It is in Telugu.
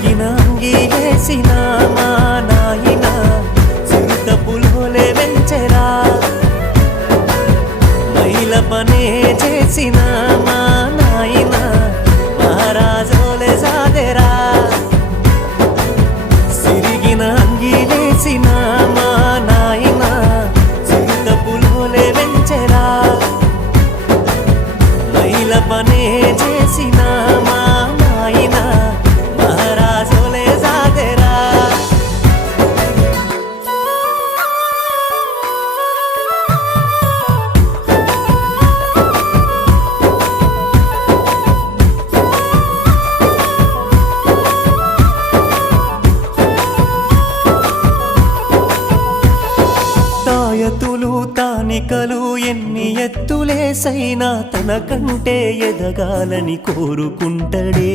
సిరిగిన అంగీలేసిన మా నాయన చిరుత పులోలే వెంచెరా మైల పనే చేసిన మా నాయన మహారాజోలే సాదెరా సిరిగిన అంగీలేసిన మా నాయన చిరుత పులోలే వెంచెరా మైల పనే చేసిన మా నాయన మహారాజోలే సాదెరా తాయతులు తానికలు ఎన్ని ఎత్తులేసైనా తనకంటే ఎదగాలని కోరుకుంటడే